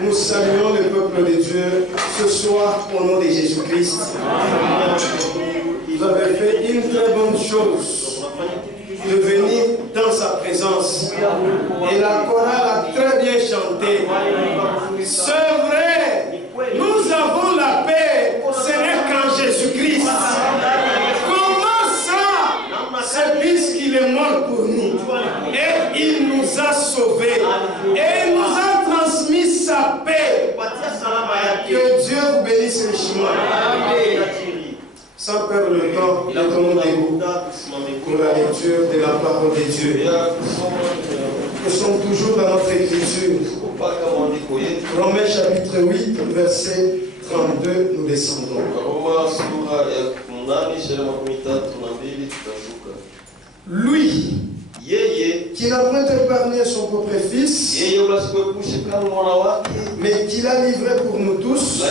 Nous saluons le peuple de Dieu ce soir au nom de Jésus-Christ. Vous avez fait une très bonne chose de venir dans sa présence. Et la chorale a très bien chanté. C'est vrai, nous avons la paix, ce n'est qu'en Jésus-Christ. Comment ça? C'est puisqu'il est mort pour nous. Et il nous a sauvés. Et il nous a transmis sa paix. Que Dieu vous bénisse richement. Sans perdre le temps, mettons-nous pour la lecture de la parole de Dieu. Nous sommes toujours dans notre écriture. Romains chapitre 8, verset 32, nous descendons. Lui, qui n'a point épargné son propre fils, mais qui l'a livré pour nous tous,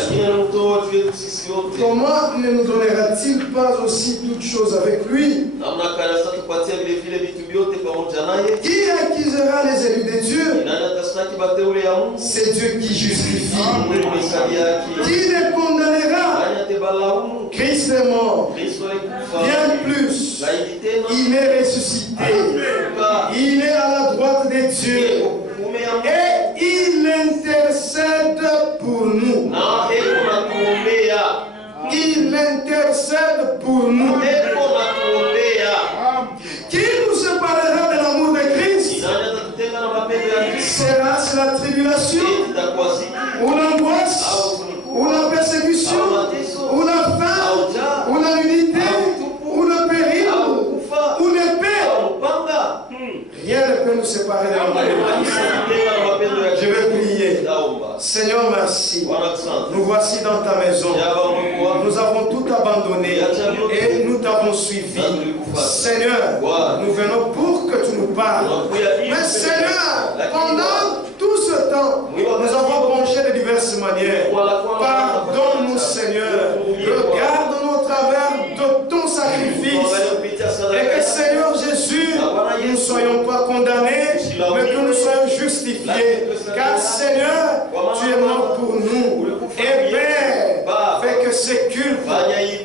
comment ne nous donnera-t-il pas aussi toutes choses avec lui? Qui accusera les élus de Dieu? C'est Dieu qui justifie. Qui les condamnera? Christ est mort. Bien plus, il est ressuscité. Il est à la droite de Dieu. Et il intercède pour nous. Il intercède pour nous. Qui nous séparera de l'amour de Christ? Sera-ce la tribulation, ou l'angoisse, ou la persécution, ou la faim, ou la nudité, ou le péril, ou l'épée? Rien ne peut nous séparer de l'amour de Christ. Je vais prier. Seigneur, merci. Nous voici dans ta maison. Nous avons tout abandonné et nous t'avons suivi. Seigneur, nous venons pour que tu nous parles. Mais Seigneur, pendant tout ce temps, nous avons penché de diverses manières. Pardonne-nous, Seigneur. Regarde-nous au travers de ton sacrifice. Et que, Seigneur Jésus, nous ne soyons pas condamnés, mais que nous soyons justifiés. Car, Seigneur, tu es mort pour nous. Et Père, fais que ces cultes aient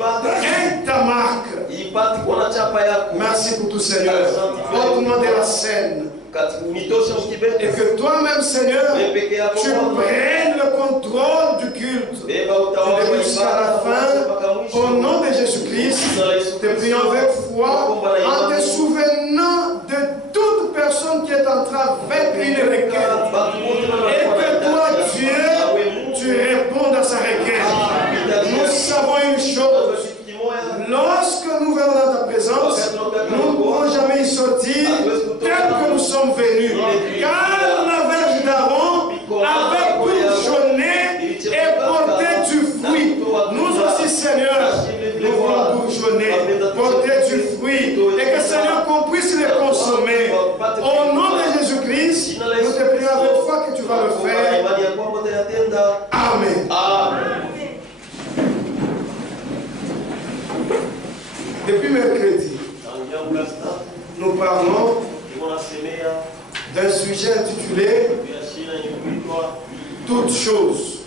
ta marque. Merci pour tout, Seigneur. Porte-moi de la scène. Et que toi-même, Seigneur, tu prennes le contrôle du culte. Du début jusqu'à la fin, au nom de Jésus-Christ, te prions avec foi, en te souvenant de toute personne qui est en train avec une requête. Et que toi, Dieu, tu répondes à sa requête. Nous savons une chose. Lorsque nous venons dans ta présence, nous ne pourrons jamais y sortir tel que nous sommes venus. Car la Vierge d'Aaron avait bourgeonné et porté du fruit. Nous aussi, Seigneur, nous voulons bourgeonner, porter du fruit. Et que, Seigneur, qu'on puisse les consommer. Au nom de Jésus-Christ, nous te prions avec foi que tu vas le faire. Amen. Amen. Depuis mercredi, nous parlons d'un sujet intitulé Toutes choses,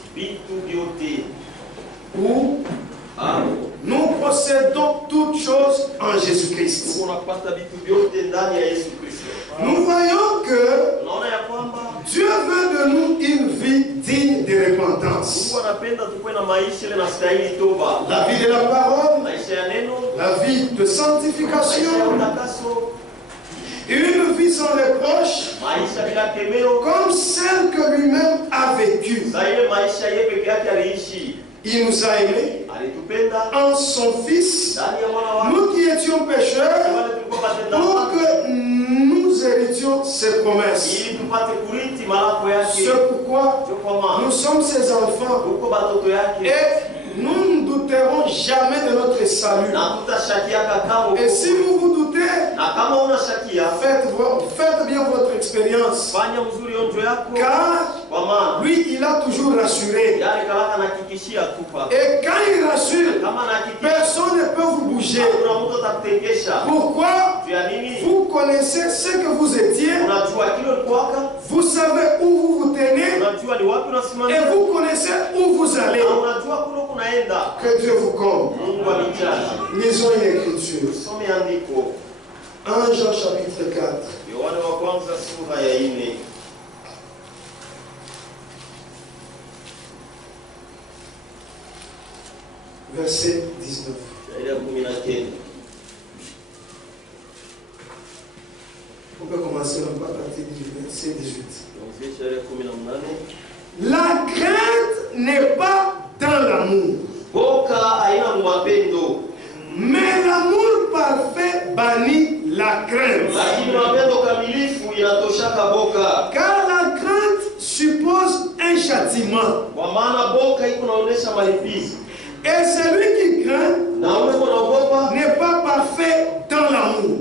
où nous possédons toutes choses en Jésus-Christ. Nous voyons que Dieu veut de nous une vie digne de repentance. La vie de la parole, la vie de sanctification, une vie sans reproche, comme celle que lui-même a vécue. Il nous a aimés en son Fils, nous qui étions pécheurs, pour que nous héritions ses promesses. C'est pourquoi nous sommes ses enfants et nous ne douterons jamais de notre salut. Et si vous vous doutez, faites bien votre expérience. Car lui, il a toujours rassuré. Et quand il rassure, personne ne peut vous bouger. Pourquoi? Vous connaissez ce que vous étiez. Vous savez où vous vous tenez. Et vous connaissez où vous allez. Que Dieu vous comble. Lisons une écriture. 1 Jean chapitre 4. Verset 19. On peut commencer à partir du verset 18. La crainte n'est pas dans l'amour. Mais l'amour parfait bannit la crainte. Car la crainte suppose un châtiment. Et celui qui craint n'est pas parfait dans l'amour.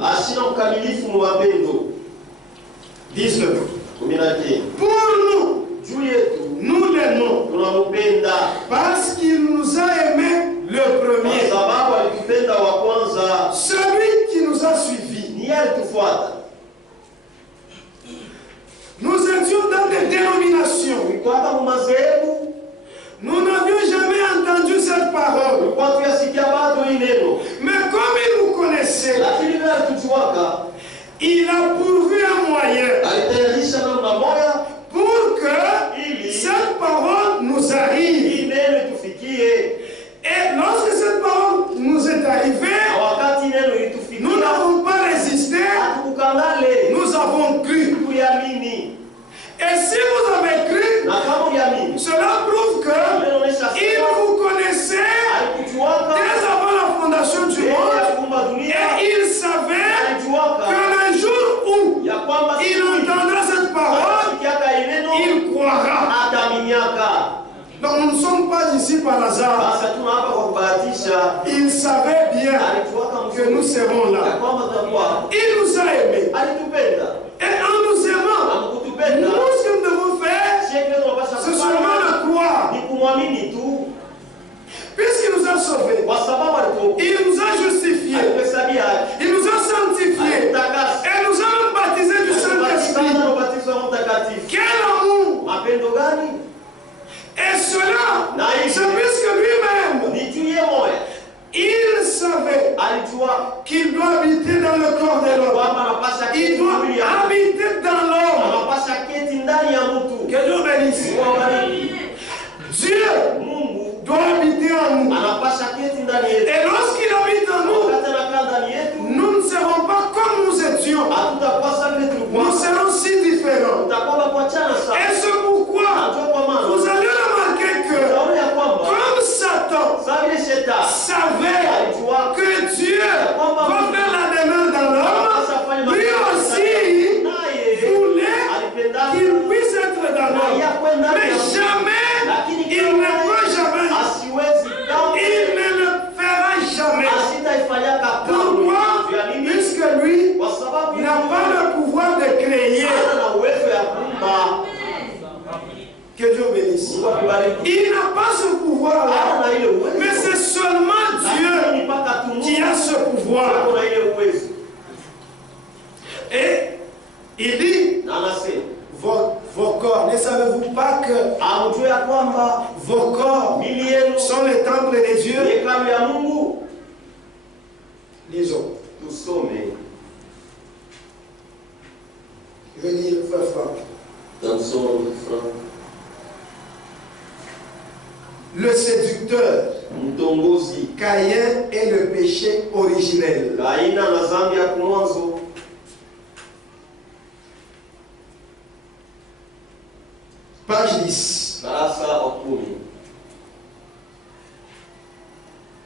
19. Pour nous, nous l'aimons parce qu'il nous a aimés le premier. Celui qui nous a suivis. Nous étions dans des dénominations. Nous n'avions jamais entendu cette parole. Mais comme il nous connaissait, il a pourvu un moyen pour que cette parole nous arrive. Et lorsque cette parole nous est arrivée, nous n'avons pas résisté, nous avons cru. Et si vous avez cru, cela prouve que il vous connaissait dès avant la fondation du monde. Et il savait que le jour où il entendra cette parole, il croira. Donc nous ne sommes pas ici par hasard. Il savait bien que nous serons là. Il nous a aimés. Et en nous aimant, nous, ce que nous devons faire, c'est seulement le croire. Puisqu'il nous a sauvés, il nous a justifiés, il nous a sanctifiés, et nous a baptisés du Saint-Esprit. Quel amour! Et cela, c'est puisque lui-même, il savait qu'il doit habiter dans le corps de l'homme. Il doit habiter dans l'homme. Que Dieu bénisse. Dieu doit habiter en nous. Et lorsqu'il habite en nous, nous ne serons pas comme nous étions. Nous serons si différents. Et c'est pourquoi vous allez remarquer que comme Satan savait que Dieu va faire la demeure dans l'homme, lui aussi voulait qu'il puisse être dans l'homme. Mais jamais, il ne peut jamais, il ne le fera jamais. Pourquoi? Puisque lui n'a pas le pouvoir de créer. Que Dieu bénisse. Il n'a pas ce pouvoir-là. Mais c'est seulement Dieu qui a ce pouvoir. Et il dit, vos corps, ne savez-vous pas que vos corps sont les temples de Dieu? Lisons. Je vais dire, frère Franck. Le séducteur, Caïn, est le péché originel. Page 10.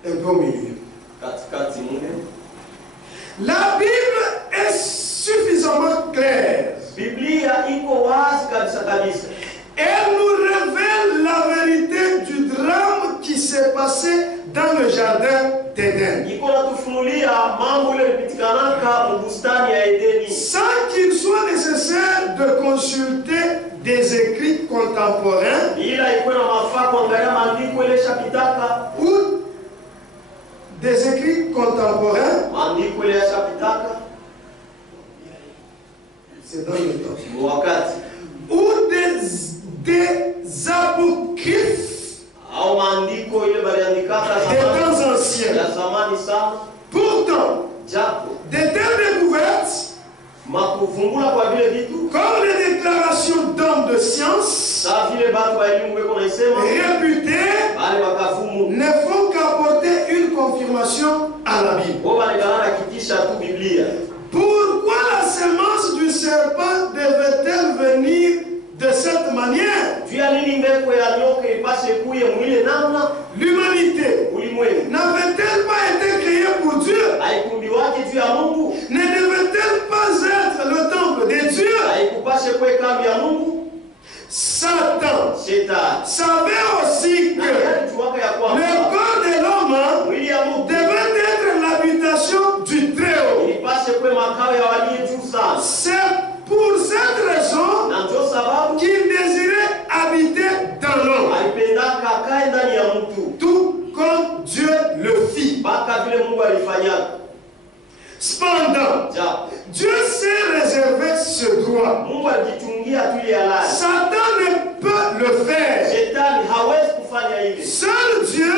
Un peu au milieu. La Bible est suffisamment claire. Elle nous révèle la vérité du drame qui s'est passé dans le jardin d'Éden. Sans qu'il soit nécessaire de consulter des écrits contemporains ou des écrits contemporains, C'est dans le temps. Ou des apocryphes des temps anciens. Pourtant, des telles découvertes, comme les déclarations d'hommes de science réputés, ne font qu'apporter une confirmation à la Bible. Pourquoi la semence du serpent devait-elle venir de cette manière? L'humanité n'avait-elle pas été créée pour Dieu? Ne devait-elle pas être le temple de Dieu? Satan savait aussi que le corps de l'homme devait être l'habitation du Très-Haut. C'est pour cette raison qu'il désirait habiter dans l'homme, tout comme Dieu le fit. Cependant, Dieu s'est réservé ce droit. Satan ne peut le faire. Seul Dieu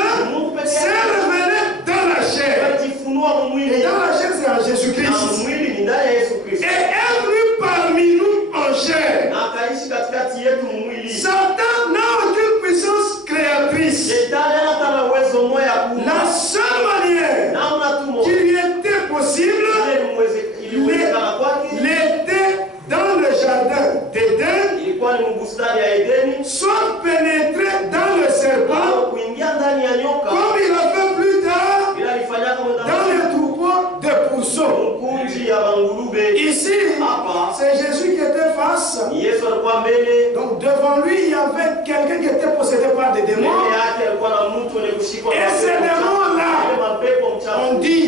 s'est révélé dans la chair. Et dans la chair, c'est en Jésus-Christ. Et est venu parmi nous en chair. Satan n'a aucune puissance créatrice. La seule manière qu'il lui était possible, il était dans le jardin d'Éden, soit pénétré dans le serpent, comme il a fait plus tard dans les troupeaux de pourceaux. Ici, c'est Jésus qui était face. Donc devant lui, il y avait quelqu'un qui était possédé par des démons. Et ces démons-là ont dit,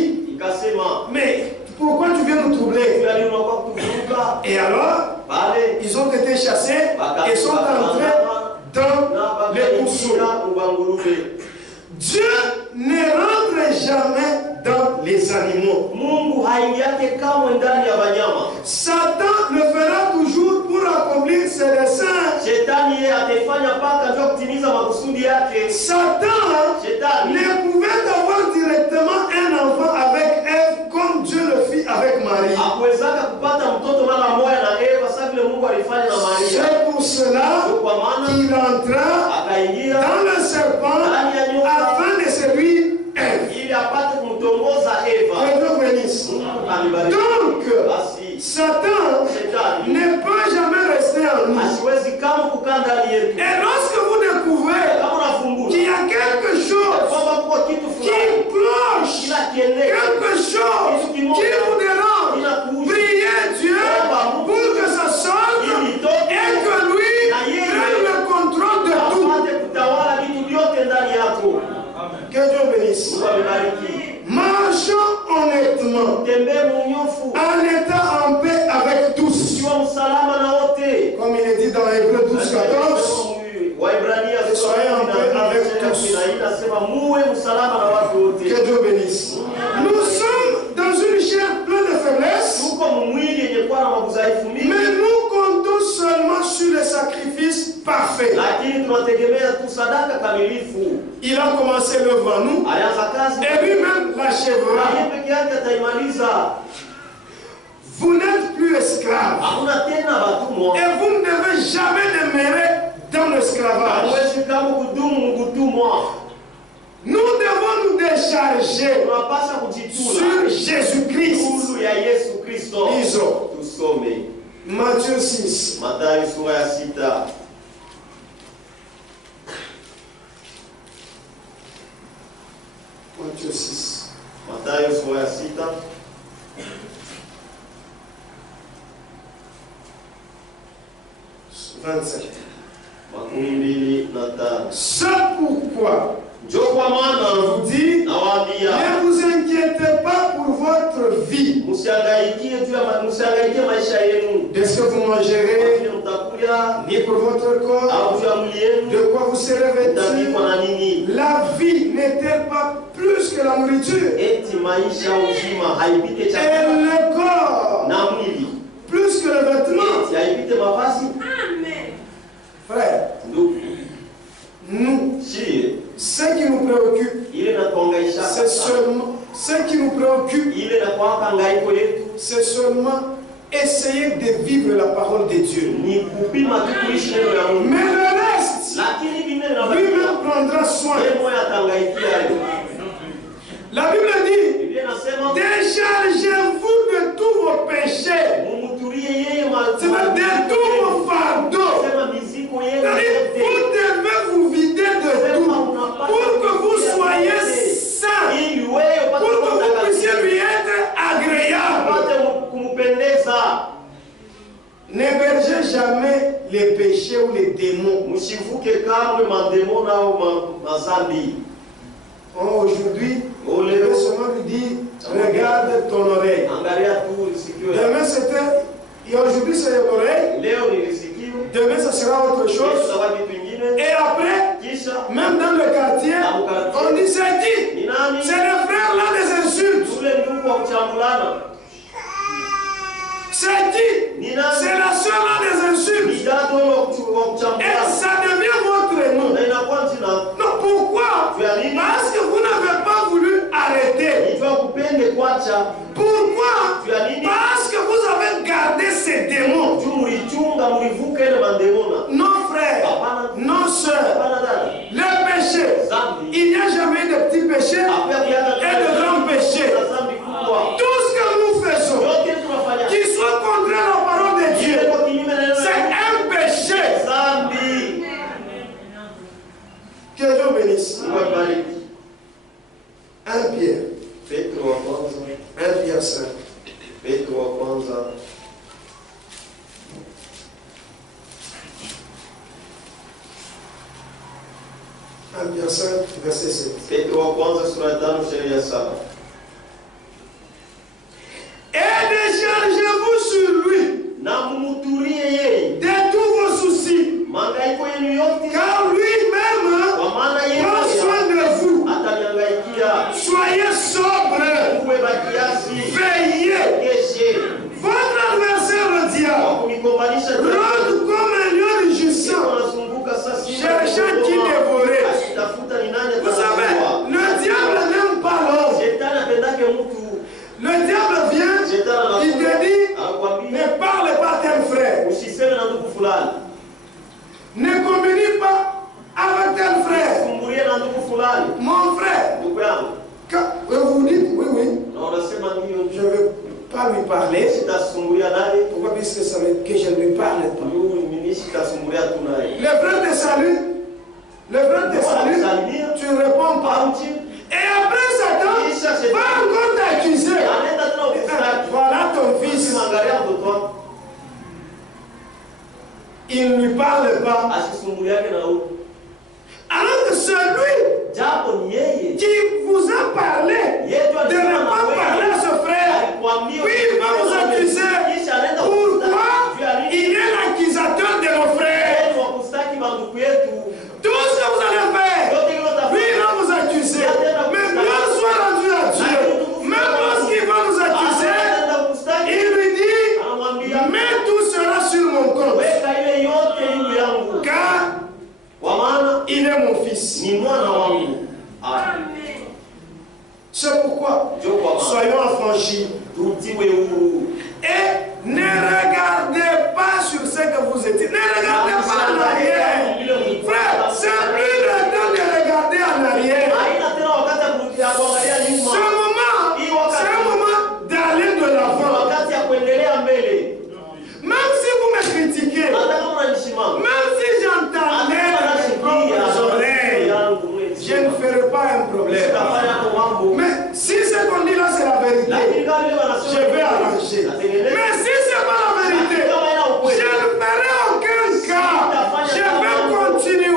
mais pourquoi tu viens nous troubler? Et alors, ils ont été chassés et sont entrés dans les pourceaux. Dieu ne rentre jamais dans les animaux. Satan le fera toujours pour accomplir ses desseins. Satan ne pouvait avoir directement un enfant avec Ève comme Dieu le fit avec Marie. C'est pour cela qu'il entra dans le serpent afin de séduire Ève. Donc, Satan ne peut jamais rester en nous. Et lorsque vous découvrez qu'il y a quelque chose qui cloche, quelque chose qui vous dérange, priez Dieu pour que ça sorte et que lui prenne le contrôle de tout. Que Dieu bénisse. Marchons honnêtement, en étant en paix avec tous. Comme il est dit dans Hébreux 12, 14, soyez en paix avec tous. Que Dieu bénisse. Nous sommes dans une chair pleine de faiblesses, mais nous comptons seulement sur le sacrifice parfait. Il a commencé l'œuvre en nous et lui-même l'achèvera. Vous n'êtes plus esclaves et vous ne devez jamais demeurer dans l'esclavage. Nous devons nous décharger sur Jésus-Christ. Lisons Matthieu 6. Matthieu 6. 27. C'est pourquoi je vous dis, ne vous inquiétez pas pour votre vie, de ce que vous mangerez, ni pour votre corps, de quoi vous serez vêtus. La vie n'est-elle pas plus que la nourriture, et le corps plus que le vêtements. Amen. Frère, nous, ce qui nous préoccupe, c'est seulement, ce qui nous préoccupe, c'est seulement essayer de vivre la parole de Dieu. Mais le reste, lui-même prendra soin. La Bible dit, déchargez-vous de tous vos péchés, de tous vos fardeaux. Vous devez vous vider de tout pour que vous soyez saints, pour que vous puissiez lui être agréable. N'hébergez jamais les péchés ou les démons. Aujourd'hui, on peut seulement lui dire, regarde ton oreille. Demain c'était, et aujourd'hui c'est l'oreille. Demain ça sera autre chose. Et après, même dans le quartier, on dit c'est qui? C'est le frère là des insultes. C'est qui? C'est la soeur là des insultes. Et ça devient votre nom. Non, pourquoi? Parce que vous n'avez pas voulu arrêter. Pourquoi? Parce que vous avez gardé ces démons. Non frère, non soeur, le péché, il n'y a jamais de petits péchés et de grands péchés. Tout ce que nous faisons, qui soit contraire à la parole de Dieu, c'est un péché. Que Dieu bénisse. 1 Pierre. 1 Pierre 5. 1 Pierre 5, verset 7. Et déchargez-vous sur lui de tous vos soucis, car lui-même prend soin de vous. Soyez sobre, veillez. Votre adversaire, le diable, rôde comme un lion rugissant, cherchant qui dévorer. Vous savez, le diable n'aime pas l'homme. Le diable vient, il te dit, ne parle pas à tel frère. Ne communie pas avec tel frère. Mon frère, quand vous dites, oui, je ne veux pas lui parler. Pourquoi? Puisque ça veut que je ne lui parle pas. Le frère te salue. Le frère te salue. Tu ne réponds pas. Et après Satan va encore t'accuser. Voilà ton fils. Il ne lui parle pas. Alors que celui qui vous a parlé de ne pas parler à ce frère, oui, il va vous accuser. Pourquoi? Il est l'accusateur de nos frères. Tout ce que vous allez faire, lui, il va vous accuser. Mais gloire soit rendue à Dieu. Même lorsqu'il va nous accuser, il lui dit, mais tout sera sur mon compte. Car il est mon fils. C'est pourquoi soyons affranchis. Et ne regardez pas sur ce que vous étiez. Ne regardez pas en arrière. Frère, c'est plus le temps de regarder en arrière. C'est un moment d'aller de l'avant. Même si vous me critiquez, même si j'entendais dans mes propres oreilles, je ne ferai pas un problème. Mais si ce qu'on dit là c'est la vérité, je vais arranger. Mais si ce n'est pas la vérité, je ne ferai aucun cas. Je vais continuer.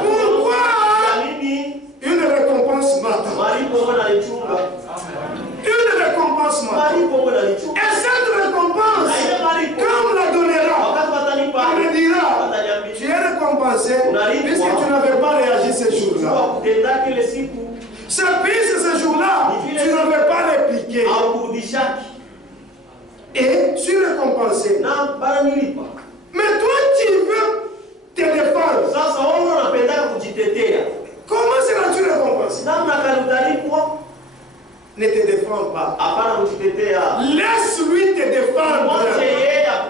Pourquoi? Une récompense m'attend. Une récompense m'attend. Et cette récompense, quand on la donnera, on me dira, tu es récompensé puisque tu n'avais pas réagi ce jour-là. C'est puisque ce jour-là, tu ne veux pas répliquer. et tu es récompensé. Mais toi, tu veux te défendre. Comment seras-tu récompensé? Ne te défends pas. Laisse-lui te défendre.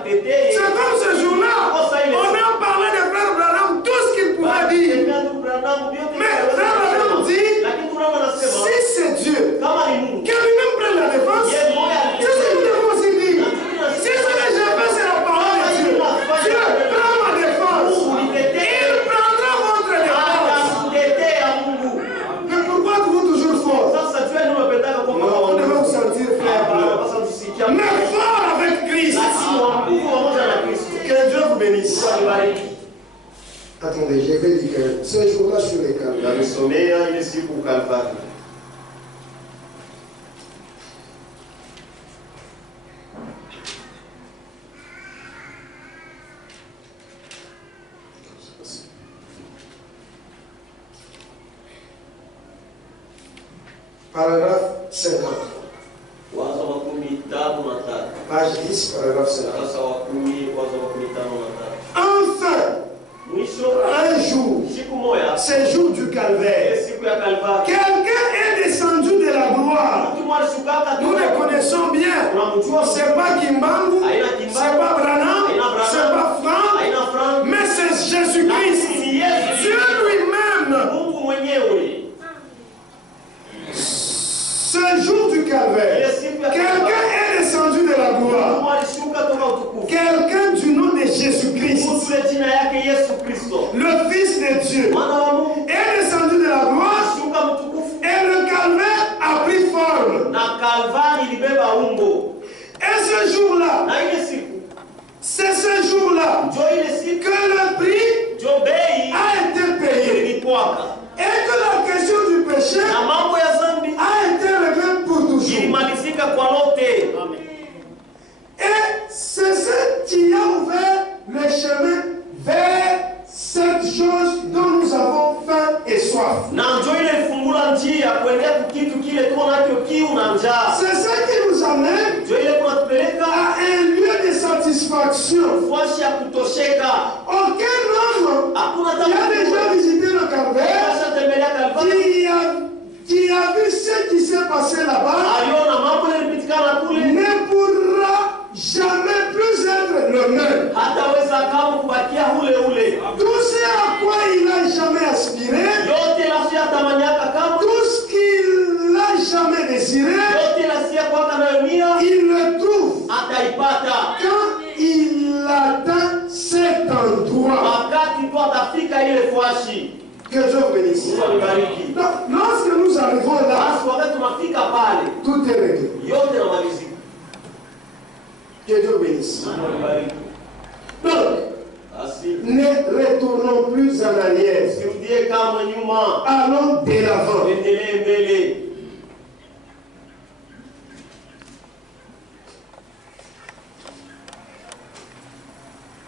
C'est comme ce jour-là. On a parlé de Frère Branham, tout ce qu'il pouvait dire. Mais Frère Branham dit, si c'est Dieu, que lui-même prenne la défense, c'est ce que nous devons aussi dire. Si ce que j'ai fait, c'est la parole de Dieu, Dieu prend ma défense. Il prendra votre défense. Mais pourquoi êtes-vous toujours fort? On devait vous sentir faible. Mais fort avec Christ. Que Dieu vous bénisse. Attendez, je vais dire que ce jour-là sur les Calvaires. Paragraphe 50. Page 10, paragraphe 50. Enfin, un jour, c'est le jour du calvaire. Quelqu'un est descendu de la gloire. Nous le connaissons bien. C'est pas Kimbangu, c'est pas Branham, c'est pas Franck, mais c'est Jésus-Christ. Dieu lui-même. Ce jour du calvaire, quelqu'un est descendu de la gloire. Quelqu'un du nom de Jésus-Christ, le Fils de Dieu, est descendu de la gloire et le calvaire a pris forme. Et ce jour-là, c'est ce jour-là que le prix a été payé. Et que la question du péché a été réglée pour toujours. Et c'est ce qui a ouvert le chemin vers cette chose dont nous avons faim et soif. C'est ça qui nous amène à un lieu de satisfaction. Aucun homme qui a déjà visité le calvaire, qui a vu ce qui s'est passé là-bas, ne pourra jamais plus être le même. Tout ce à quoi il n'a jamais aspiré, tout ce qu'il n'a jamais désiré, il le trouve quand il atteint cet endroit. Que Dieu vous bénisse. Lorsque nous arrivons là, tout est réglé. Que Dieu vous bénisse. Donc, ne retournons plus en arrière. Allons de l'avant.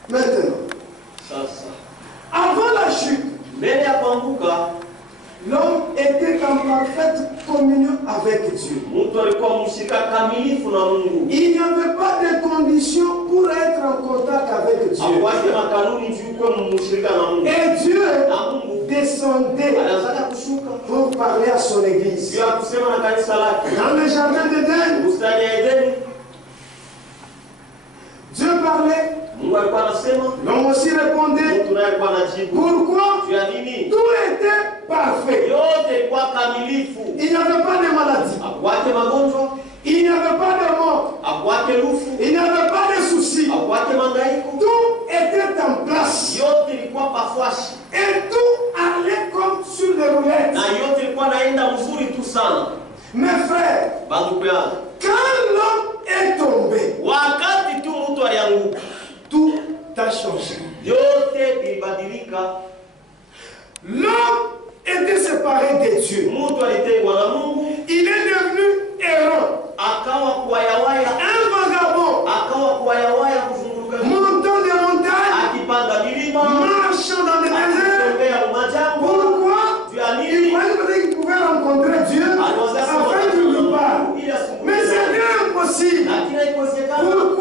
Maintenant, avant la chute, l'homme était en parfaite communion avec Dieu. Il n'y avait pas de conditions pour être en contact avec Dieu. Et Dieu descendait pour parler à son église. Dans le jardin d'Éden, Dieu parlait. L'homme aussi répondait. Pourquoi? Tout était parfait. Il n'y avait pas de maladie. Il n'y avait pas de mort. Il n'y avait pas de soucis. Tout était en place. Et tout allait comme sur les roulettes. Mes frères, quand l'homme est tombé, tout a changé. L'homme était séparé de Dieu. Il est devenu errant. Un vagabond. Montant des montagnes. Marchant dans les déserts. Pourquoi? Il croyait qu'il pouvait rencontrer Dieu afin qu'il lui parle. Mais c'est impossible. Pourquoi?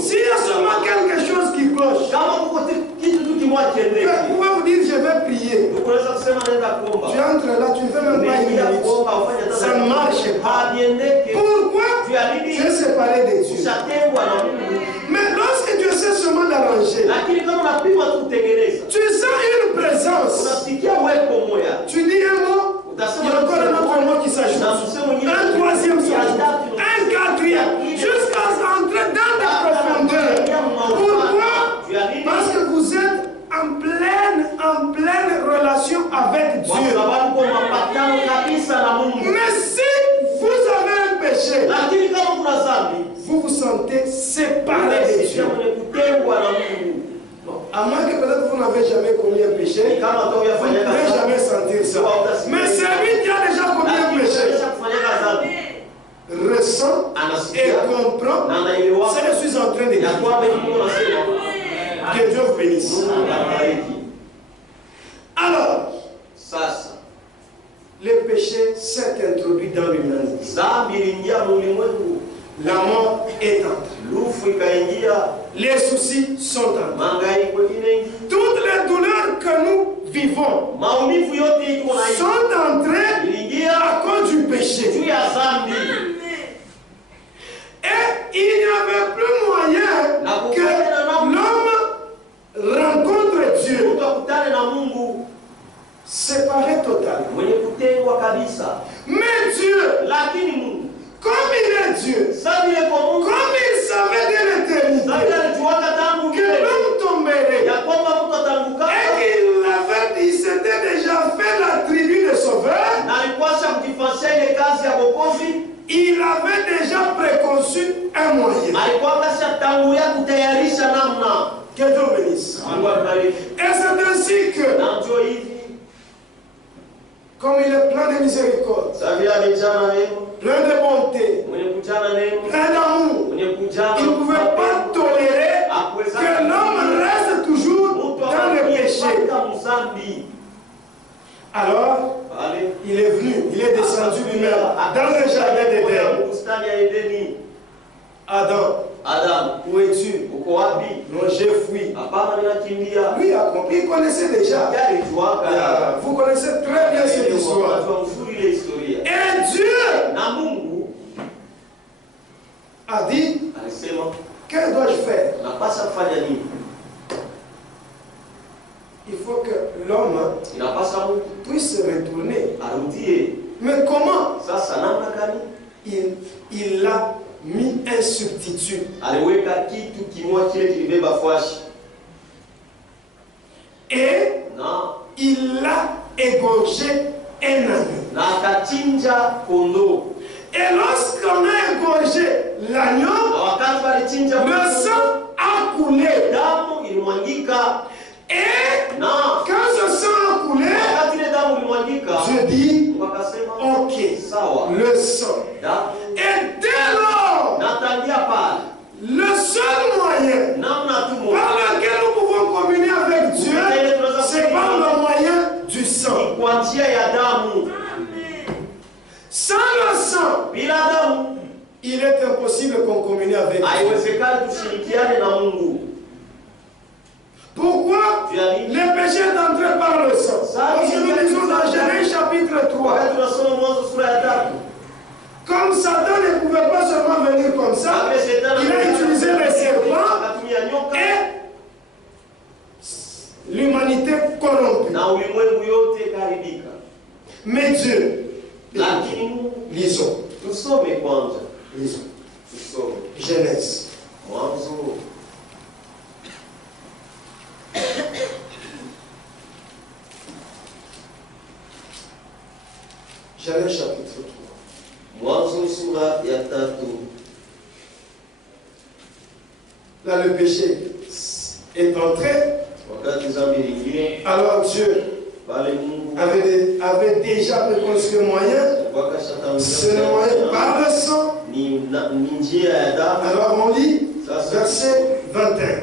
S'il y a seulement quelque chose qui cloche, pourquoi vous dire je vais prier? Tu entres là, tu ne fais même pas une minute. Ça ne marche pas. Pourquoi? Tu es séparé de Dieu. Mais lorsque tu essaies seulement d'arranger, tu sens une présence. Tu dis un mot, il y a encore un autre mot qui s'ajoute. Un troisième s'ajoute. Un quatrième. Jusqu'à entrer dans la profondeur. Pourquoi? Parce que vous êtes en pleine relation avec Dieu. Mais si vous avez un péché, vous vous sentez séparé de Dieu. À moins que peut-être vous n'avez jamais commis un péché, vous ne pouvez jamais sentir ça. Mais celui qui a déjà commis un péché ressent et comprend ce que je suis en train de dire. Que Dieu vous bénisse. Alors, le péché s'est introduit dans l'humanité. La mort est entrée. Les soucis sont entrés. Toutes les douleurs que nous vivons sont entrées à cause du péché. Et il n'y avait plus moyen que l'homme rencontre Dieu. Séparé totalement. Mais Dieu, comme il est Dieu, comme il savait dès l'éternité que l'homme tomberait, et qu'il s'était déjà fait la tribu de sauveurs, il avait déjà préconçu un moyen. Que Dieu bénisse. Et c'est ainsi que, comme il est plein de miséricorde, plein de bonté, plein d'amour, il ne pouvait pas tolérer que l'homme reste toujours dans le péché. Alors, il est venu, il est descendu lui-même dans le jardin d'Éden. Adam, où es-tu? Non, j'ai fui. Lui a compris, il connaissait déjà. Vous connaissez très bien cette histoire. Et Dieu a dit, que dois-je faire? Il faut que l'homme puisse se retourner. Mais comment? Il a mis un substitut. Et il a égorgé un agneau. Et lorsqu'on a égorgé l'agneau, le sang a coulé. Et quand ce sang a coulé, je dis, ok, le sang. Et dès lors, le seul moyen par lequel nous pouvons communier avec Dieu, c'est par le moyen du sang. Sans le sang, il est impossible qu'on communie avec Dieu. Pourquoi? Le péché est entré par le sang. Parce que nous lisons dans Genèse chapitre 3. Comme Satan ne pouvait pas seulement venir comme ça, il a utilisé les serpents et l'humanité corrompue. Mais Dieu, lisons. Lisons. Genèse. Genèse chapitre 3. Là, le péché est entré. Alors Dieu avait déjà préconçu le moyen. C'est le moyen par le sang. Alors on lit verset 21.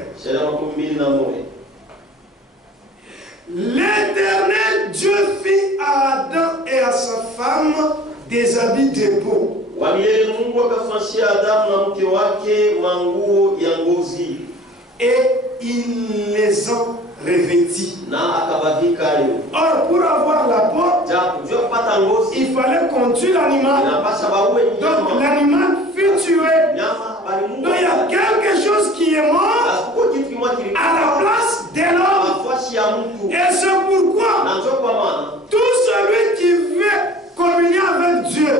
L'Éternel Dieu fit à Adam et à sa femme des habits de peau. Et il les ont revêtis. Or, pour avoir la peau, il fallait qu'on tue l'animal. Donc l'animal fut tué. Donc il y a quelque chose qui est mort à la place de l'homme. Et c'est pourquoi tout celui qui veut communier avec Dieu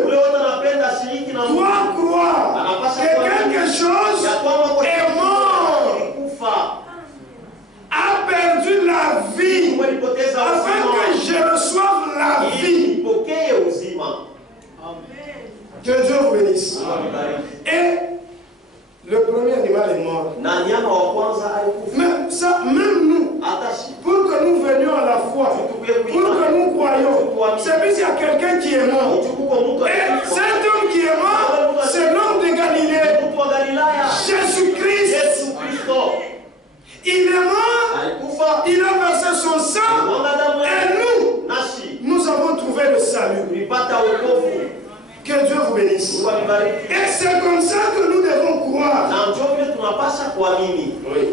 doit croire que quelque chose est mort, a perdu la vie, afin que je reçoive la vie. Que Dieu vous bénisse. Et le premier animal est mort. Même nous, pour que nous venions à la foi, pour que nous croyions, c'est plus qu'il y a quelqu'un qui est mort. Et cet homme qui est mort, c'est l'homme de Galilée, Jésus-Christ. Il est mort, il a versé son sang, et nous avons trouvé le salut. Que Dieu vous bénisse. Et c'est comme ça que nous devons croire. Oui.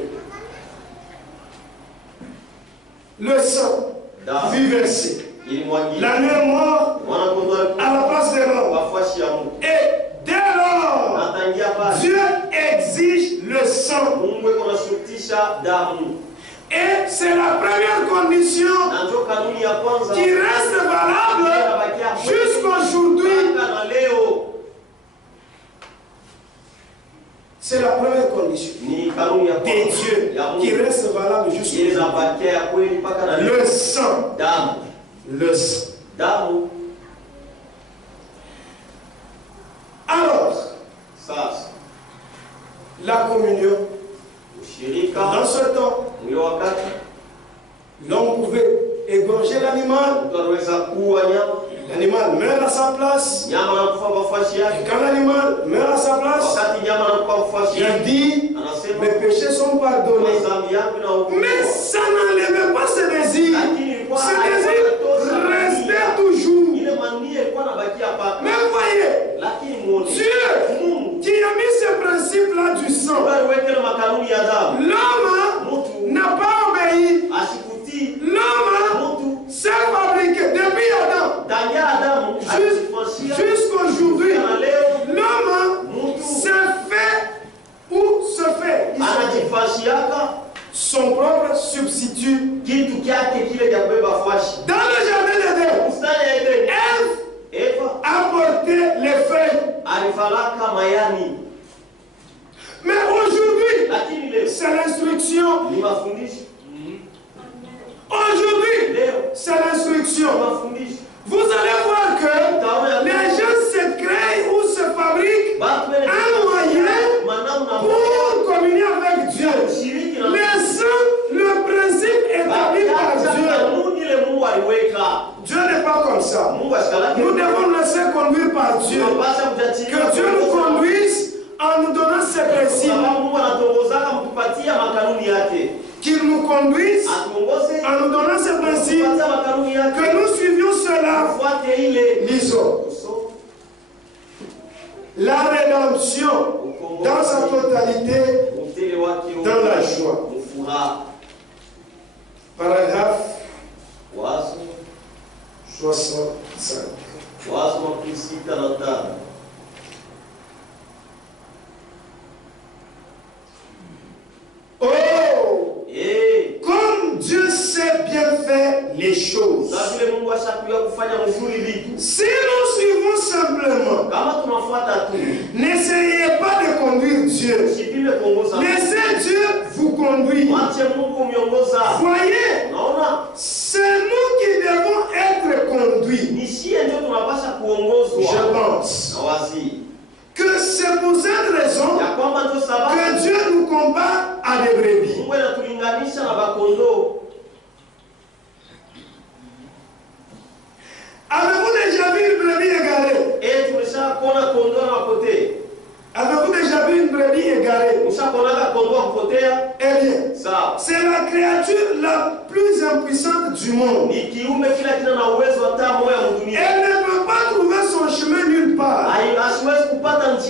Le sang fut versé. L'agneau est mort à la place de l'homme. Et dès lors, Dieu exige le sang. Et c'est la première condition qui reste valable jusqu'aujourd'hui. C'est la première condition des dieux qui reste valable jusqu'aujourd'hui. Le sang. Le sang. Alors, la communion. Dans ce temps, l'homme pouvait égorger l'animal. L'animal meurt à sa place. Et quand l'animal meurt à sa place, il dit, mes péchés sont pardonnés. Mais ça n'enlevait pas ce désir. Ce désir restait toujours. Mais voyez, Dieu qui a mis ce principe-là du sang, l'homme n'a pas obéi. L'homme s'est fabriqué depuis Adam jusqu'aujourd'hui. L'homme s'est fait ou se fait son propre substitut. Dans le jardin d'Éden, Ève a porté les feuilles. Mais aujourd'hui, c'est l'instruction. Aujourd'hui, c'est l'instruction. Vous allez voir que les gens se créent ou se fabriquent un moyen pour communier avec Dieu. Mais sans le principe établi par Dieu. Dieu n'est pas comme ça. Nous devons laisser conduire par Dieu. Que Dieu nous conduise en nous donnant ses principes. Qu'il nous conduise en nous donnant ses principes. Que nous suivions cela. Lisons. La rédemption dans sa totalité, dans la joie. Paragraphe 65. Oh! Comme Dieu sait bien faire les choses. Si nous suivons simplement, n'essayez pas de conduire Dieu. Laissez Dieu vous conduire. Voyez, c'est nous qui devons être conduits. Je pense que c'est pour cette raison que Dieu nous compare à des brebis. Avez-vous déjà vu une brebis égarée? Avez-vous déjà vu une brebis égarée? Eh bien, c'est la créature la plus impuissante du monde. Elle ne peut pas trouver son chemin nulle part.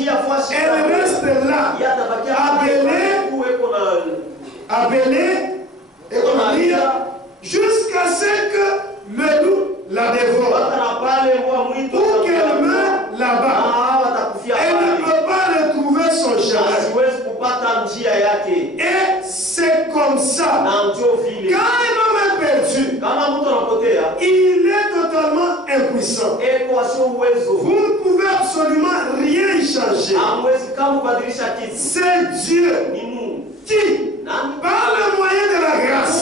elle reste là, appelée, et comment dire, jusqu'à ce que le loup la dévore. Ou qu'elle meure là-bas. Elle ne peut pas retrouver son chemin. Et c'est comme ça. Quand un homme est perdu, il est totalement impuissant. Vous ne pouvez absolument rien y changer. C'est Dieu qui, par le moyen de la grâce,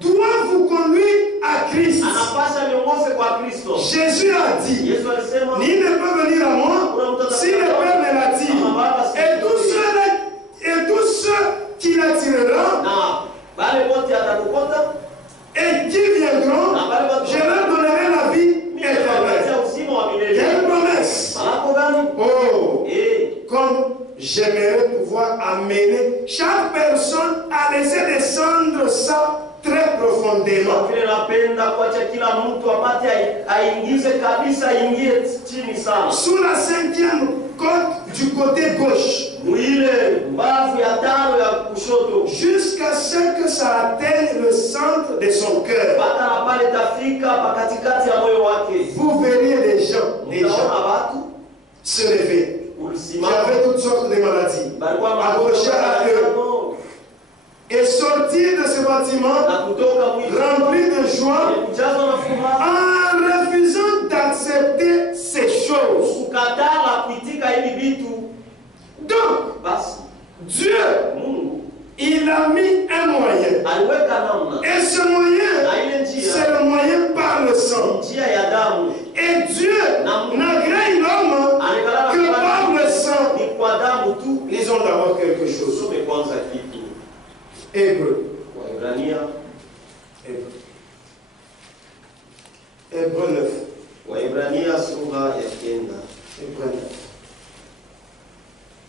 doit vous conduire à Christ. Jésus a dit, il ne peut venir à moi si le Père ne l'attire. Et tous ceux qui l'attireront et qui viendront, je leur donnerai la vie éternelle. Il y a une promesse. Oh, comme j'aimerais pouvoir amener chaque personne à laisser descendre ça très profondément. Sous la 5e côte du côté gauche. Jusqu'à ce que ça atteigne le centre de son cœur. Vous verriez les gens se lever. J'avais toutes sortes de maladies. Accrochés à eux. Et sortir de ce bâtiment rempli de joie en refusant d'accepter ces choses. Donc, Dieu, il a mis un moyen. Et ce moyen, c'est le moyen par le sang. Et Dieu n'agrée l'homme que par le sang. Lisons d'abord quelque chose. Hébreu. Hébreu 9. Hébreu 9.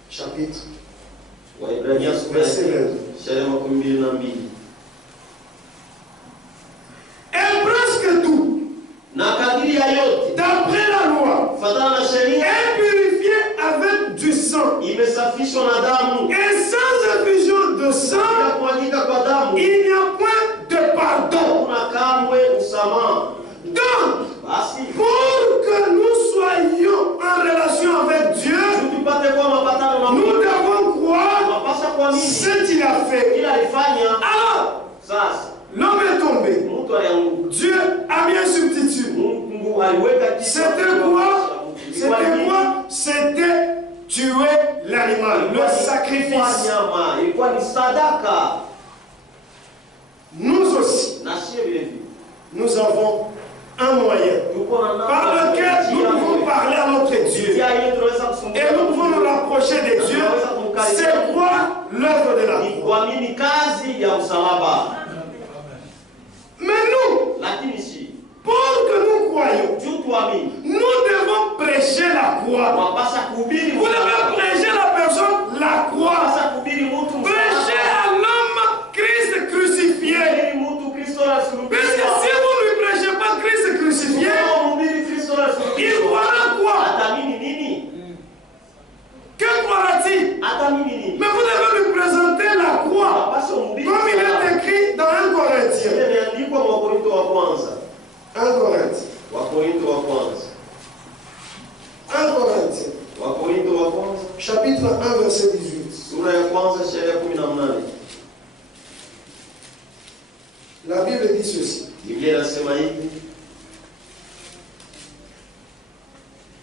Chapitre. Verset 22. Et presque tout, d'après la loi, est purifié avec du sang. Et sans effusion de sang, il n'y a point de pardon. Donc, pour que nous soyons en relation avec Dieu, nous devons croire ce qu'il a fait. Alors, l'homme est tombé. Dieu a mis un substitut. C'était quoi? C'était tuer l'animal, le sacrifice. Nous aussi, nous avons un moyen par lequel nous pouvons parler à notre Dieu. Et nous pouvons nous rapprocher de Dieu. C'est quoi l'œuvre de la croix? Mais nous, pour que nous croyions, nous devons prêcher la croix. Vous devez prêcher à la personne la croix. Prêchez à l'homme Christ crucifié. Puisque si vous ne lui prêchez pas Christ crucifié, il croira quoi? Que croira-t-il? Mais vous devez lui présenter la croix, comme il est écrit dans 1 Corinthiens. 1 Corinthiens. 1 Corinthiens. Chapitre 1, verset 18. La Bible dit ceci.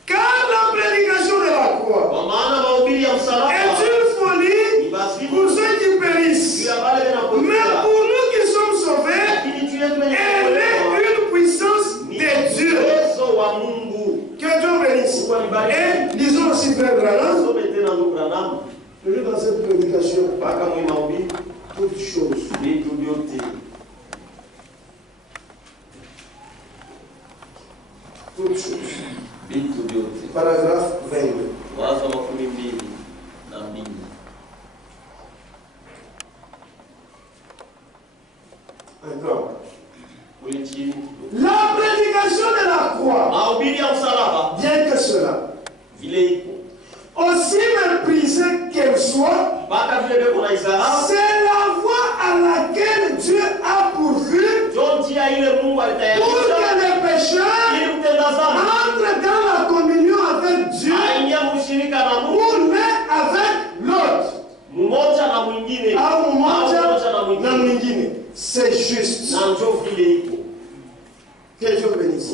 Car la prédication de la croix est une folie pour ceux qui périssent. Mais pour nous qui sommes sauvés, elle est une puissance de Dieu. Que Dieu bénisse. Et disons aussi Frère Branham, toujours dans cette prédication, toutes choses. Toutes choses. Paragraphe 22. Encore. La prédication de la croix, bien que cela Aussi méprisée qu'elle soit, c'est la voie à laquelle Dieu a pourvu pour que les pécheurs entrent dans la communion avec Dieu pour naître avec l'autre. C'est juste. Que Dieu bénisse.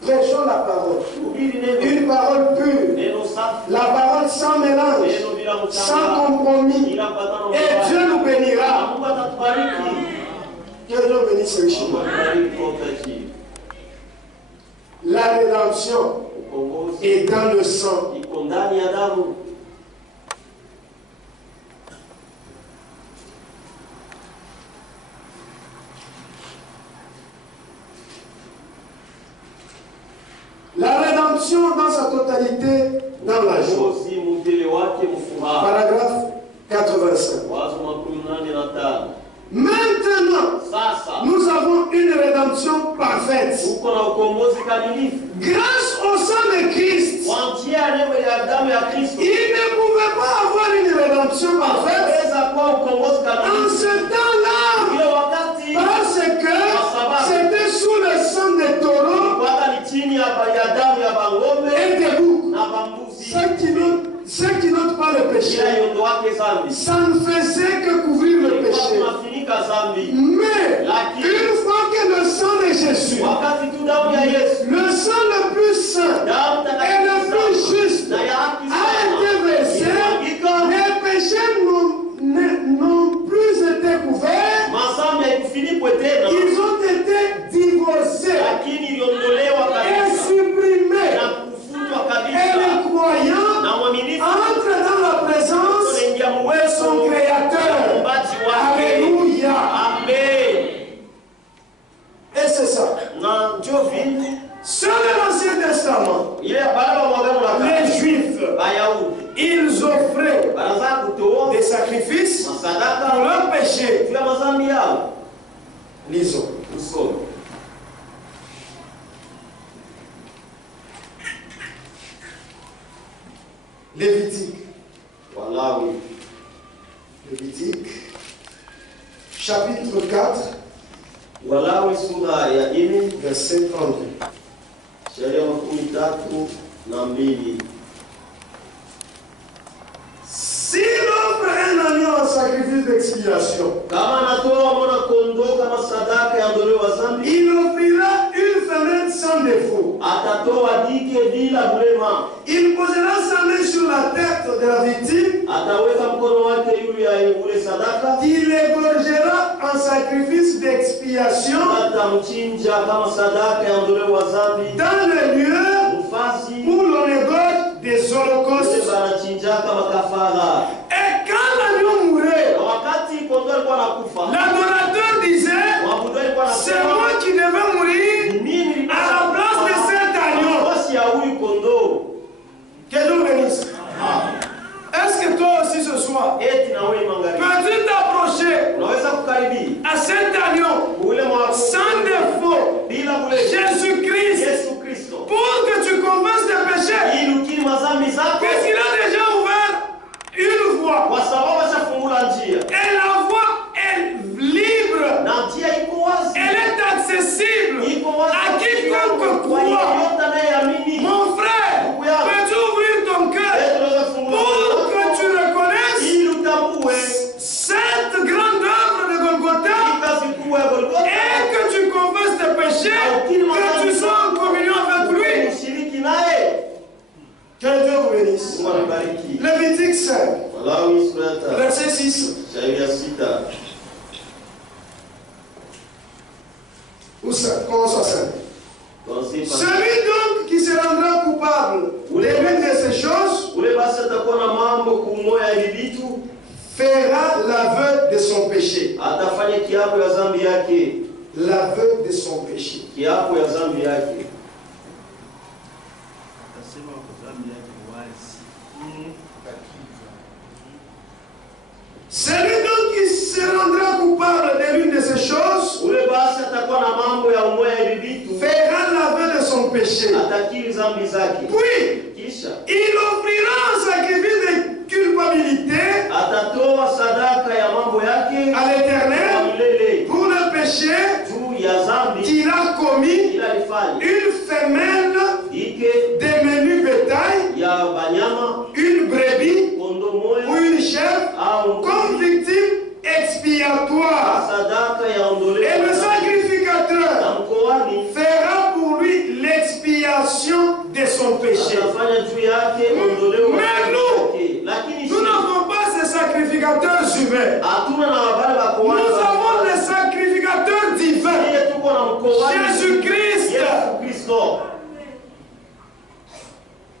Prêchons la parole. Une parole pure. La parole sans mélange, sans compromis. Et Dieu nous bénira. Que Dieu bénisse richement. La rédemption est dans le sang. La rédemption dans sa totalité dans la joie. Paragraphe 85. Maintenant, nous avons une rédemption parfaite. Grâce au sang de Christ, il ne pouvait pas avoir une rédemption parfaite en ce temps-là, parce que c'était sous le sang des taureaux et des boucs. Ceux qui n'ont pas le péché, ça ne faisait que couvrir le péché. Mais une fois que le sang de Jésus, le sang le plus saint et le plus juste, a été versé, les péchés n'ont plus été couverts, ils ont été divorcés et supprimés. Et les croyants entrent dans la présence de son Créateur. Alléluia. Amen. Et c'est ça. Sur l'Ancien Testament, les Juifs, ils offraient des sacrifices pour leur péché. Lisons. Lévitique. Lévitique. Chapitre 4. Verset 32. S'il offre un agneau en sacrifice d'expiation, il offrira une femelle sans défaut. Il posera sa main sur la tête de la victime. Il l'égorgera en sacrifice d'expiation dans le lieu où l'on égorge des holocaustes. Et quand l'agneau mourait, l'adorateur disait, c'est moi qui devais mourir à la place de cet agneau. Que Dieu bénisse. Est-ce que toi aussi ce soir, peux-tu t'approcher à cet agneau sans défaut, Jésus-Christ, pour que tu confesses tes péchés, puisqu'il a déjà ouvert une voie, et la voie est libre, elle est accessible à quiconque croit. Mon frère, peux-tu ouvrir ton cœur pour que tu reconnaisses cette grande œuvre de Golgotha et que tu confesses tes péchés, que tu sois en communion avec lui? Que Dieu vous bénisse. Lévitique 5, verset 6. Où ça? Comment ça s'appelle? Celui donc qui se rendra coupable de l'une de ces choses fera l'aveu de son péché. L'aveu de son péché. Celui donc qui se rendra coupable de l'une de ces choses fera l'aveu de son péché. Puis, il offrira un sacrifice de culpabilité à l'Éternel pour le péché qu'il a commis, une femelle de menu bétail, une brebis ou une chèvre comme victime expiatoire. Et le sacrificateur fera pour lui l'expiation de son péché. Mais nous n'avons pas ces sacrificateurs humains. Nous avons des sacrificateurs divins. Jésus-Christ.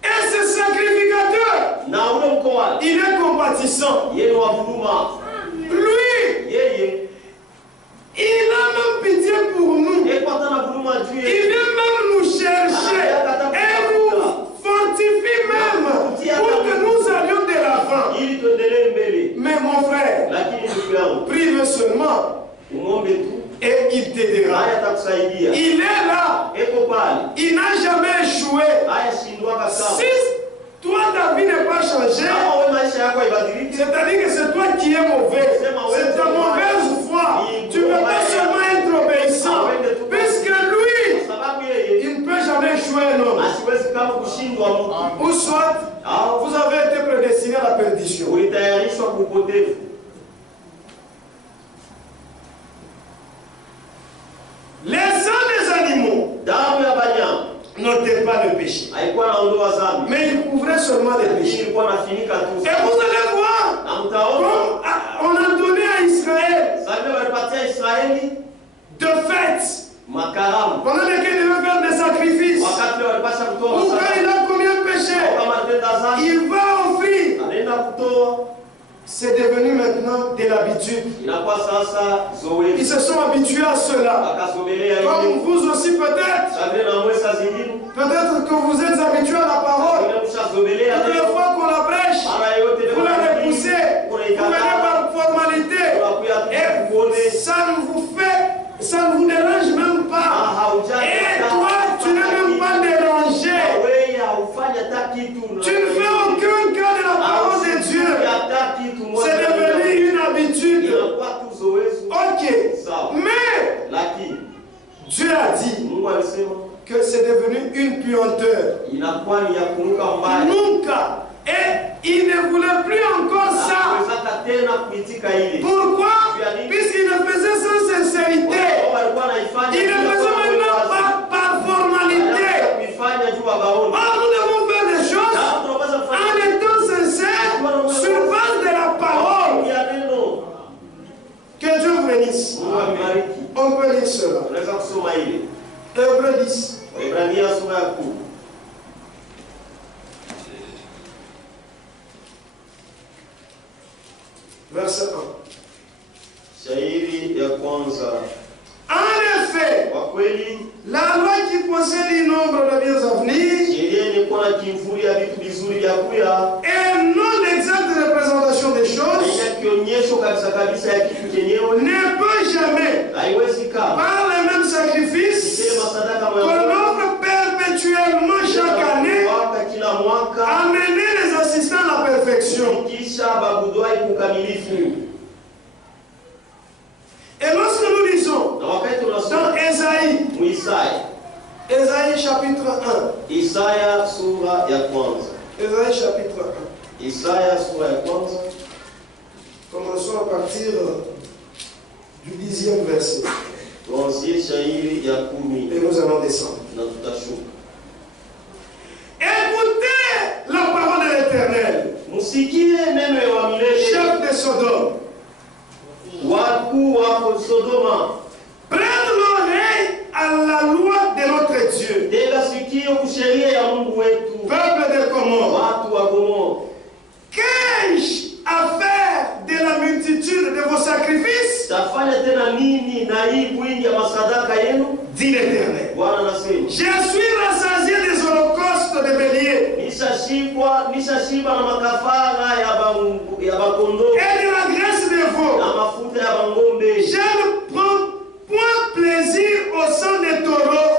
Et ce sacrificateur, il est compatissant. Lui, il a même pitié pour nous. Il vient même nous chercher et nous fortifie même pour que nous allions de l'avant. Mais mon frère, prie seulement et il t'aidera. Il est là. Il n'a jamais échoué. Si toi ta vie n'est pas changée, c'est-à-dire que c'est toi qui es mauvais. C'est ta mauvaise foi. Tu ne peux pas seulement être obéissant. Puisque lui, il ne peut jamais échouer, non. Ou soit, vous avez été prédestiné à la perdition. Les sangs des animaux n'ôtaient pas le péché, mais ils couvraient seulement les péchés. Et vous allez voir, comme on a donné à Israël de fêtes pendant lesquelles il veut faire des sacrifices. Ou quand il a combien de péchés, il va offrir. C'est devenu maintenant de l'habitude. Ils se sont habitués à cela. Comme vous aussi peut-être. Peut-être que vous êtes habitués à la parole. Toutes les fois qu'on la prêche, vous la repoussez. Vous venez par formalité. Et ça ne vous dérange même pas. Et toi, tu n'es même pas dérangé. Tu ne fais aucun cas de la parole de Dieu. C'est devenu une habitude. Ok. Mais Dieu a dit que c'est devenu une puanteur. Nunca. Et il ne voulait plus encore ça. Pourquoi? Puisqu'il le faisait sans sincérité. Il le faisait maintenant par formalité. Or, nous devons faire des choses en étant sincères sur base de la parole. Que Dieu vous bénisse. On peut lire cela. Hébreux 10. Verset 1. En effet, la loi qui possède un nombre de biens à venir et non d'exacte représentation des choses ne peut jamais, par les mêmes sacrifices qu'on offre perpétuellement chaque année, amener les assistants à la perfection. Et lorsque nous lisons dans Ésaïe, Ésaïe chapitre 1, Ésaïe chapitre 1, commençons à partir du 10e verset. Et nous allons descendre. Écoutez la parole de l'Éternel, chef de Sodome. Prête l'oreille à la loi de notre Dieu. Peuple de Gomorrhe, qu'ai-je à faire de la multitude de vos sacrifices? Dit l'Éternel. Je suis rassasié des holocaustes de béliers et de la graisse des veaux. Je ne prends point plaisir au sang des taureaux.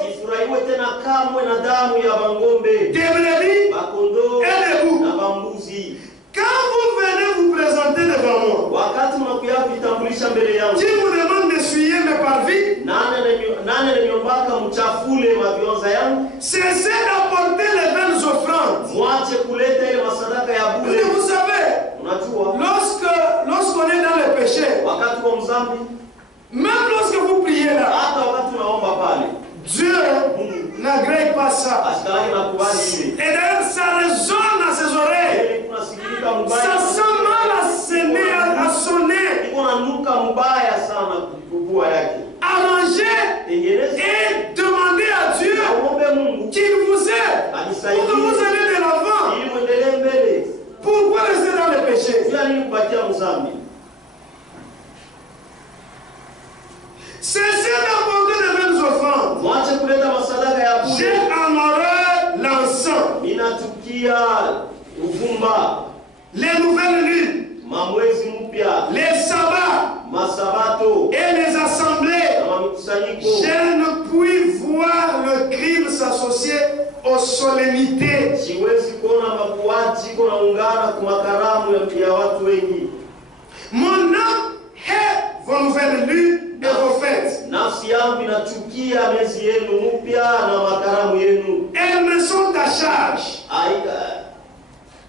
Kusibaiwe tena kamwe na damu ya bangombe, des brebis bakondo et des boucs. na bambuzi. Quand vous venez vous présenter devant moi, Wakati mnakuja kutambulisha mbele yangu, si vous demandez d'essuyer mes parvis, nane nimyombaka mchafule mavionza yangu, cessez d'apporter les vaines offrandes. mwache kuleta ile masadaka ya Et bure. vous savez, Unajua lorsqu'on est dans le péché, wakati kwa mzambi, même lorsque vous priez là, hata wakati unaomba pale, Dieu n'agrée pas ça. asikalaki na kubali ile. Et d'ailleurs, ça résonne dans ses oreilles. Ile kuna sikilika mbaya. Ça sent mal à sonner. Iko na nuka mbaya sana kubua yake. Arrangez Tengeneza et demandez à Dieu muombe Mungu qu'il vous aide pour que vous alliez de l'avant. ili muendelee mbele. Pourquoi rester dans le péché? Sio nini kubakia mzambi. Cessez d'apporter les mêmes offrandes. Mwache kuleta masadaka ya J'ai bure. en horreur l'encens, Ninatukia uvumba, les nouvelles lunes, mamwezi mpya, les sabbats masabato et les assemblées. na makusanyiko. Je ne puis voir le crime s'associer aux solennités. Siwezi kuona mabuaji kuna ungana kwa makaramu ya watu wengi. Mon âme hait vos nouvelles lunes et vos fêtes. Nafsi yangu inachukia miezi yenu mpya na makaramu yenu. Elles me sont à charge.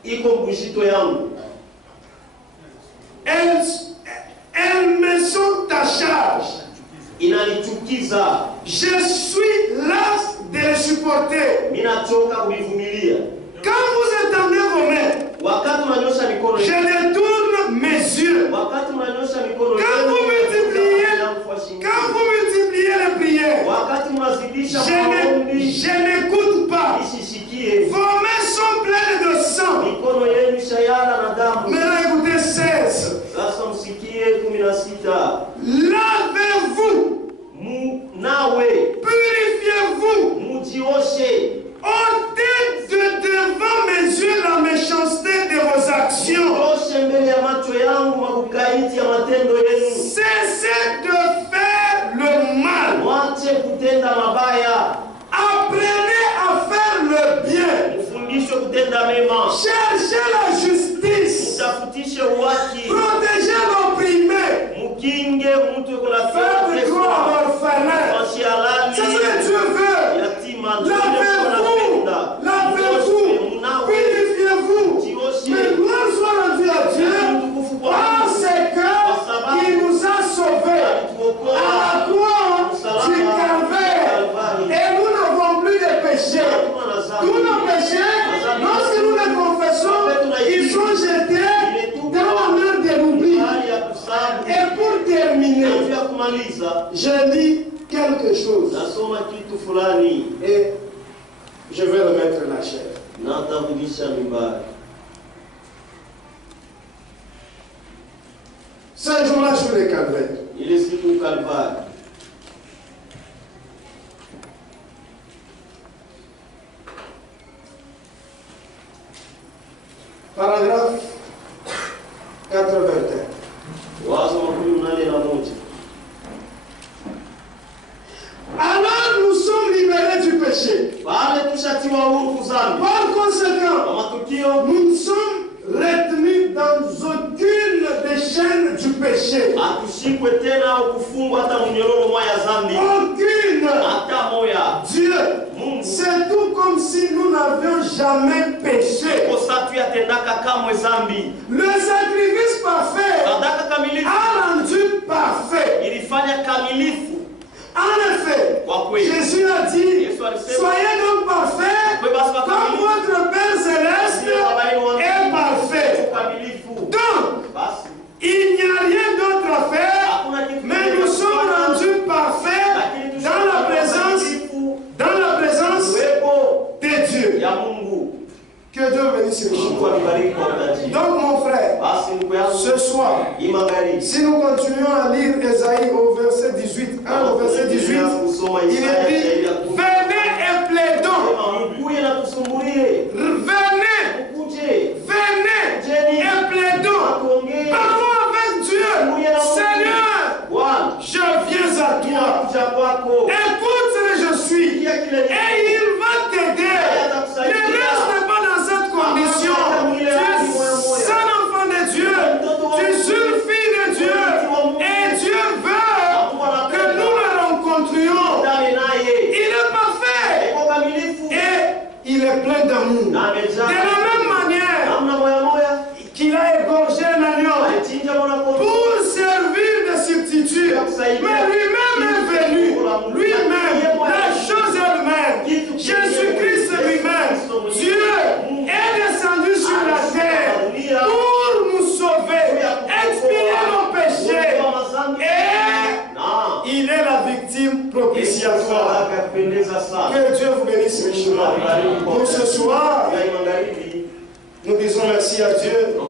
Iko mbujito yangu. Elles me sont à charge. Inanichukiza. Je suis las de les supporter. Minachoka kuivumilia. Quand vous étendez vos mains, Wakati unanyosha mikono je yenu. détourne mes yeux. Wakati unanyosha mikono Quand vous multipliez les prières, wakati mnazidisha maombi, je n'écoute pas. nisishikie. Vos mains sont pleines de sang. Mikono yenu shayala na damu. Maintenant écoutez 16. Sasa msikie 16. Lavez-vous, Nawe purifiez-vous, mujioshe. ôtez de devant mes yeux la méchanceté de vos actions. Oshe mbele ya macho yangu makukaiti ya matendo yenu. Cessez de faire le mal. Mwache kutenda mabaya. Apprenez à faire le bien. Mfundishwe kutenda mema. Cherchez la justice. Mtafutishe uwaki. Protégez l'opprimé. Mukinge mtu yuko na Faites droit à l'orphelin. Mwashi halali. C'est ce que Dieu veut. Yatima. Lavez-vous. Lavez-vous. Purifiez-vous. Mais gloire soit rendue à Dieu parce qu'il nous a sauvés à la croix du calvaire. Et nous n'avons plus de péché. Tous nos péchés, lorsque nous les confessons, ils sont jetés dans la mer de l'oubli. Et pour terminer, je lis quelque chose et je vais remettre la chair. Ce jour-là sur le calvaire, paragraphe 81. Alors nous sommes libérés du péché. Par conséquent, nous ne sommes retenus dans aucune des chaînes du péché. Aucune. Dieu, c'est tout comme si nous n'avions jamais péché. Le sacrifice parfait a rendu parfait. En effet, Jésus a dit, soyez donc parfaits comme votre Père Céleste est parfait. Donc, il n'y a rien d'autre à faire, mais nous sommes rendus parfaits dans la présence de Dieu. Que Dieu bénisse nous. Donc mon frère, ce soir, si nous continuons à lire Ésaïe au verset 18, au verset 18, il est dit, venez et plaidons. Venez et plaidons. Parlons avec Dieu. Seigneur, je viens à toi. Écoute ce que je suis. pour servir de substitut. Mais lui-même est venu, lui-même, la chose elle-même, Jésus-Christ lui-même, Dieu est descendu sur la terre pour nous sauver, expier nos péchés, et il est la victime propitiatoire. Que Dieu vous bénisse, mes chers. Pour ce soir, nous disons merci à Dieu